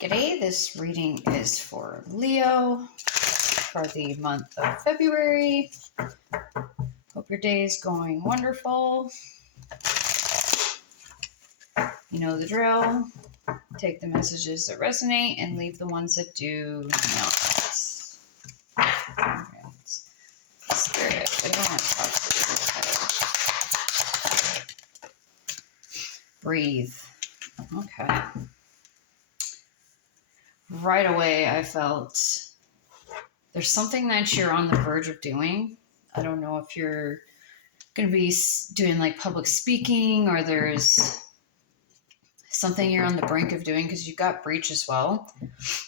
G'day, this reading is for Leo for the month of February. Hope your day is going wonderful. You know the drill. Take the messages that resonate and leave the ones that do not. Alright. Spirit, I don't want to talk to you. Breathe. Okay. Right away, I felt there's something that you're on the verge of doing. I don't know if you're going to be doing like public speaking or there's something you're on the brink of doing because you've got breach as well.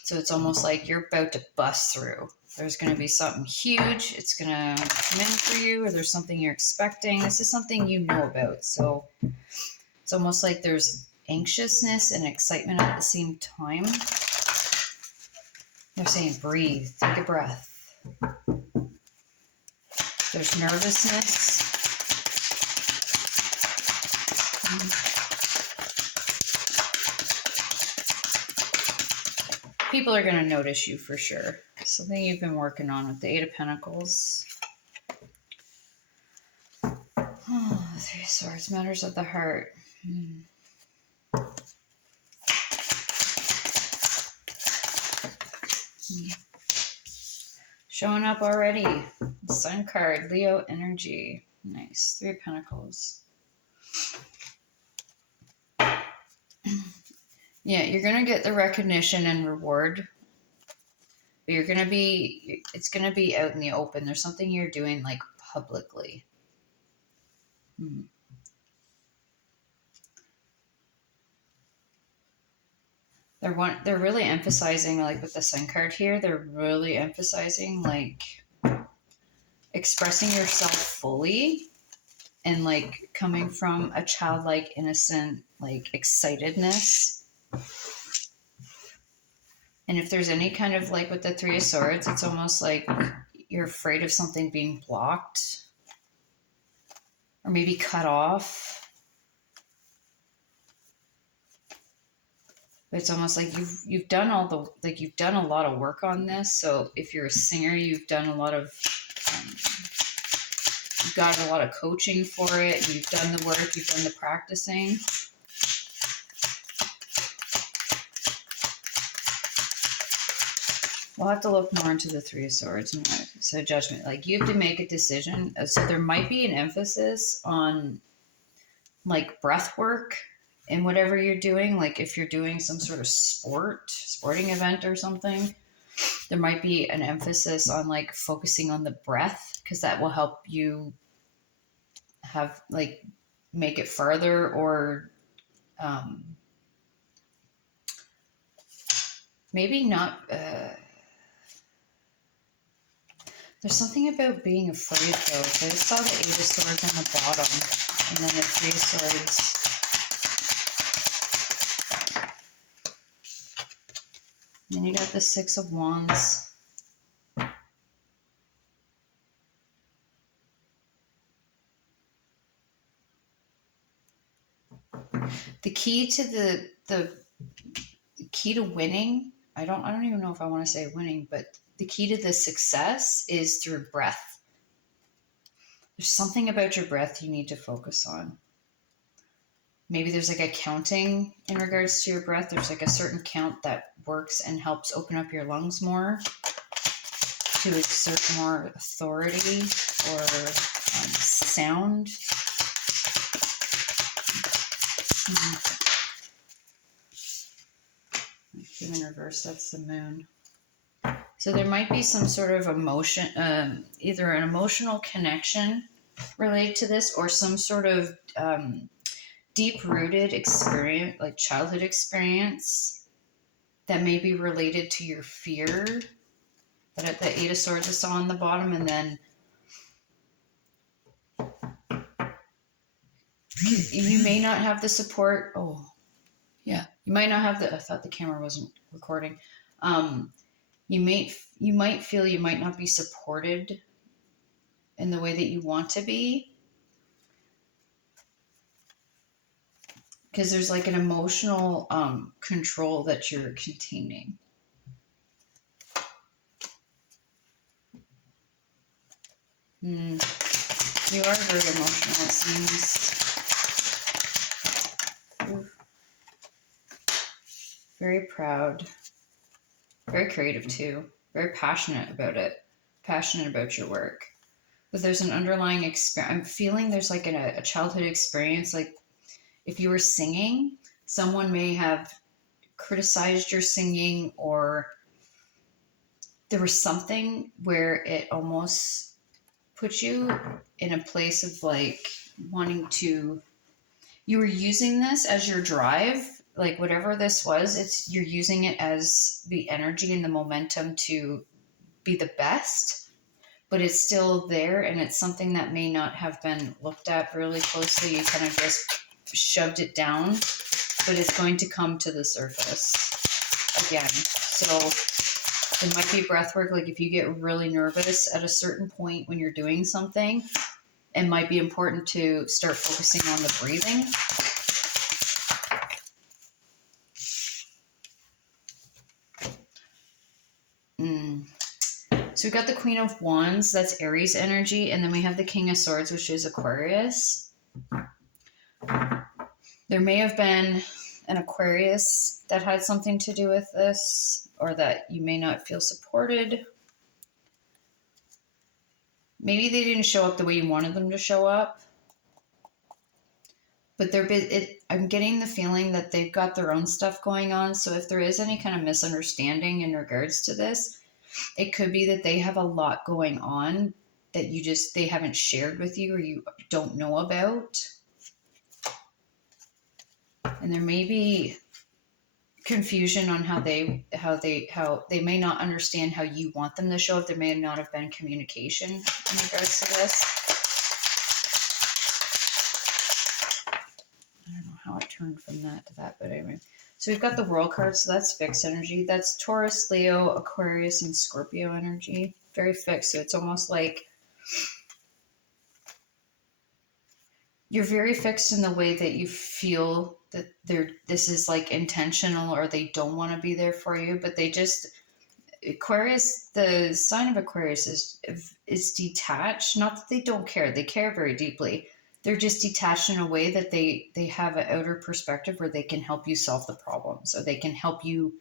So it's almost like you're about to bust through. There's going to be something huge. It's going to come in for you, or there's something you're expecting. This is something you know about. So it's almost like there's anxiousness and excitement at the same time. They're saying, breathe, take a breath. There's nervousness. People are going to notice you for sure. Something you've been working on with the Eight of Pentacles. Oh, Three of Swords, matters of the heart. Showing up already. Sun card, Leo energy. Nice. Three of Pentacles. Yeah, you're going to get the recognition and reward. But it's going to be out in the open. There's something you're doing like publicly. They're really emphasizing, like with the Sun card here, they're really emphasizing like expressing yourself fully and like coming from a childlike, innocent, like excitedness. And if there's any kind of like with the Three of Swords, it's almost like you're afraid of something being blocked or maybe cut off. It's almost like you've done you've done a lot of work on this. So if you're a singer, you've done a lot of, you've got a lot of coaching for it. You've done the work, you've done the practicing. We'll have to look more into the Three of Swords. So judgment, like you have to make a decision. So there might be an emphasis on like breath work in whatever you're doing. Like if you're doing some sort of sporting event or something, there might be an emphasis on like focusing on the breath, because that will help you have like make it farther, or maybe not. There's something about being afraid though. I just saw the Eight of Swords on the bottom and then the Three of Swords. Then you got the Six of Wands. The key to the key to winning, I don't even know if I want to say winning, but the key to the success is through breath. There's something about your breath you need to focus on. Maybe there's like a counting in regards to your breath. There's like a certain count that works and helps open up your lungs more to exert more authority or sound. In reverse, that's the moon. So there might be some sort of emotion, either an emotional connection related to this, or some sort of deep-rooted experience, like childhood experience, that may be related to your fear. But at the Eight of Swords I saw on the bottom, and then you may not have the support. Oh, yeah. You might not have the, I thought the camera wasn't recording. You might feel you might not be supported in the way that you want to be. because there's like an emotional control that you're containing. You are very emotional, it seems. Very proud. Very creative too. Very passionate about it. Passionate about your work. But there's an underlying experience. I'm feeling there's like a childhood experience. Like if you were singing, someone may have criticized your singing, or there was something where it almost put you in a place of like wanting to, you were using this as your drive, like whatever this was, you're using it as the energy and the momentum to be the best, but it's still there, and it's something that may not have been looked at really closely. You kind of just shoved it down, but it's going to come to the surface again. So it might be breath work. Like if you get really nervous at a certain point when you're doing something, it might be important to start focusing on the breathing. So we've got the Queen of Wands, that's Aries energy, and then we have the King of Swords, which is Aquarius. There may have been an Aquarius that had something to do with this, or that you may not feel supported. Maybe they didn't show up the way you wanted them to show up. But I'm getting the feeling that they've got their own stuff going on. So if there is any kind of misunderstanding in regards to this, it could be that they have a lot going on that they haven't shared with you, or you don't know about. And there may be confusion on how they may not understand how you want them to show up. There may not have been communication in regards to this. I don't know how it turned from that to that, but anyway. So we've got the World card, so that's fixed energy. That's Taurus, Leo, Aquarius, and Scorpio energy. Very fixed. So it's almost like you're very fixed in the way that you feel that this is like intentional, or they don't want to be there for you, but Aquarius, the sign of Aquarius is detached. Not that they don't care. They care very deeply. They're just detached in a way that they have an outer perspective where they can help you solve the problem. So they can help you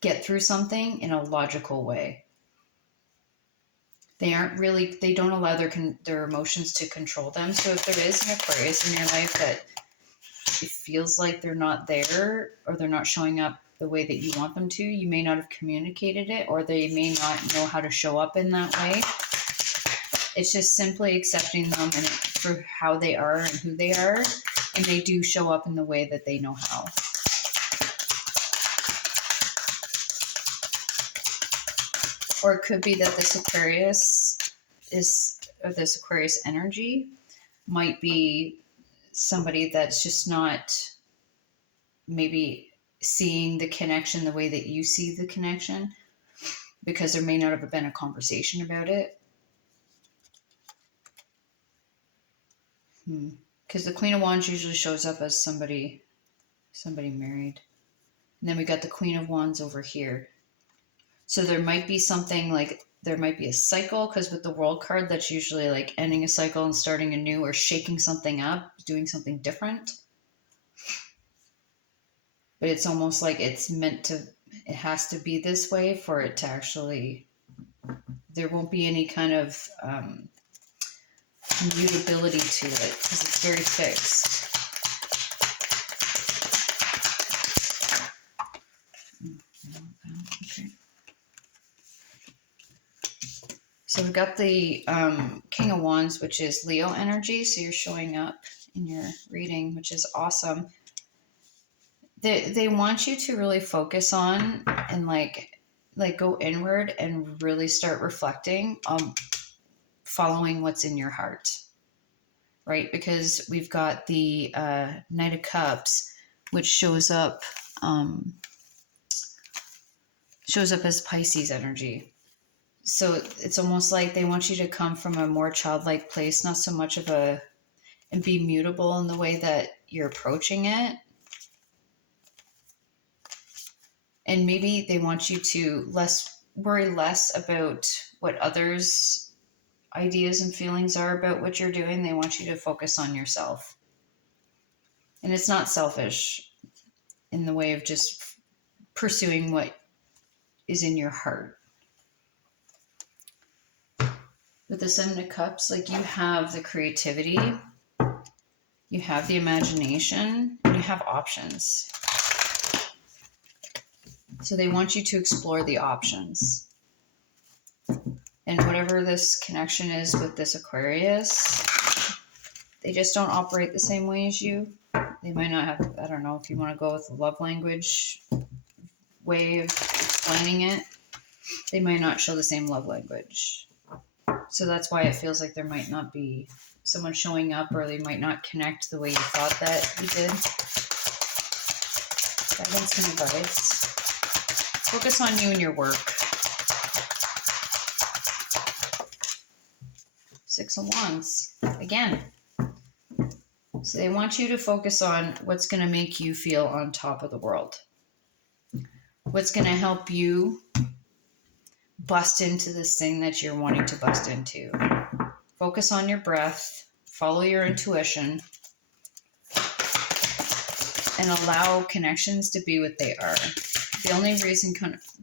get through something in a logical way. They don't allow their emotions to control them. So if there is an Aquarius in your life that it feels like they're not there, or they're not showing up the way that you want them to, you may not have communicated it, or they may not know how to show up in that way. It's just simply accepting them for how they are and who they are, and they do show up in the way that they know how. Or it could be that this Aquarius energy might be somebody that's just not maybe seeing the connection the way that you see the connection, because there may not have been a conversation about it. Because the Queen of Wands usually shows up as somebody married. And then we got the Queen of Wands over here. So there might be something like, there might be a cycle, because with the World card, that's usually like ending a cycle and starting a new, or shaking something up, doing something different. But it's almost like it has to be this way for it to actually, there won't be any kind of mutability to it, because it's very fixed. Okay. So we've got the King of Wands, which is Leo energy. So you're showing up in your reading, which is awesome. They want you to really focus on and like go inward and really start reflecting on following what's in your heart, right? Because we've got the Knight of Cups, which shows up as Pisces energy. So it's almost like they want you to come from a more childlike place, not so much and be mutable in the way that you're approaching it. And maybe they want you to worry less about what others' ideas and feelings are about what you're doing. They want you to focus on yourself. And it's not selfish in the way of just pursuing what is in your heart. With the Seven of Cups, like, you have the creativity, you have the imagination, and you have options. So they want you to explore the options. And whatever this connection is with this Aquarius, they just don't operate the same way as you. They might not have, I don't know if you want to go with the love language way of explaining it. They might not show the same love language. So that's why it feels like there might not be someone showing up, or they might not connect the way you thought that you did. Guidance and advice. Focus on you and your work. Six of Wands. Again. So they want you to focus on what's going to make you feel on top of the world. What's going to help you bust into this thing that you're wanting to bust into. Focus on your breath. Follow your intuition. And allow connections to be what they are. The only reason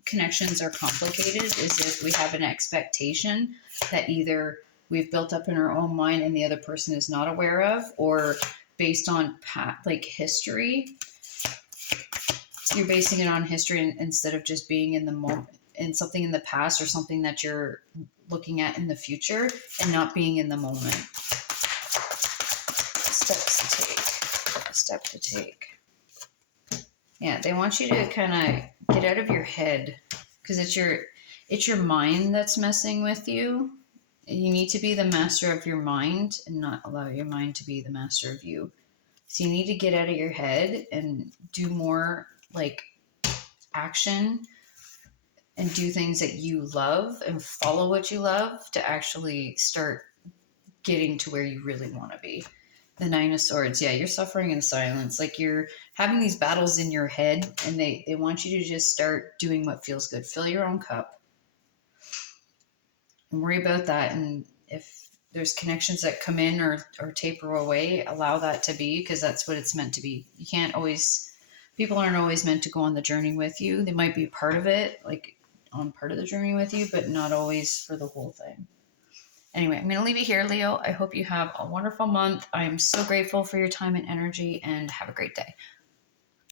connections are complicated is if we have an expectation that either we've built up in our own mind and the other person is not aware of, or based on history. You're basing it on history instead of just being in the moment, in something in the past or something that you're looking at in the future, and not being in the moment. Step to take. Yeah, they want you to kind of get out of your head, because it's your mind that's messing with you. You need to be the master of your mind and not allow your mind to be the master of you. So you need to get out of your head and do more like action and do things that you love and follow what you love to actually start getting to where you really want to be. The Nine of Swords. Yeah, you're suffering in silence. Like, you're having these battles in your head, and they want you to just start doing what feels good. Fill your own cup. And worry about that. And if there's connections that come in or taper away, allow that to be, because that's what it's meant to be. You can't always, people aren't always meant to go on the journey with you. They might be part of it, like on part of the journey with you, but not always for the whole thing. Anyway, I'm going to leave it here, Leo. I hope you have a wonderful month. I'm so grateful for your time and energy, and have a great day.